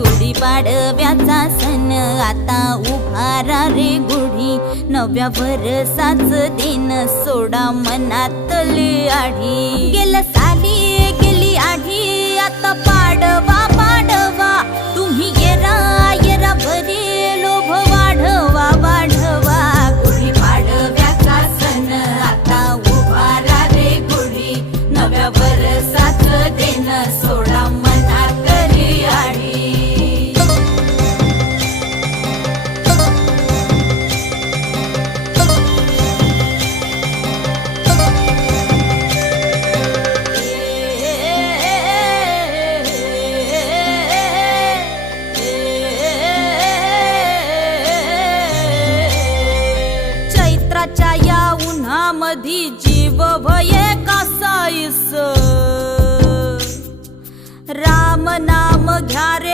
गुढीपाडव्याचा सण आता उभारा रे गुढी, नव्या वर्षाच दिन सोडा मनातली आढी। गेलं साली गेली आढी, आता पाडवा पाडवा, तुम्ही येरा येरा बरे लोभ वाढवा वाढवा। गुढीपाडव्याचा सण आता उभारा रे गुढी, नव्या वर्षाच दिन सोडा मनातली आढी। चैत्राच्या या उन्हामधी जीव भये कासाईस, राम नाम घ्या रे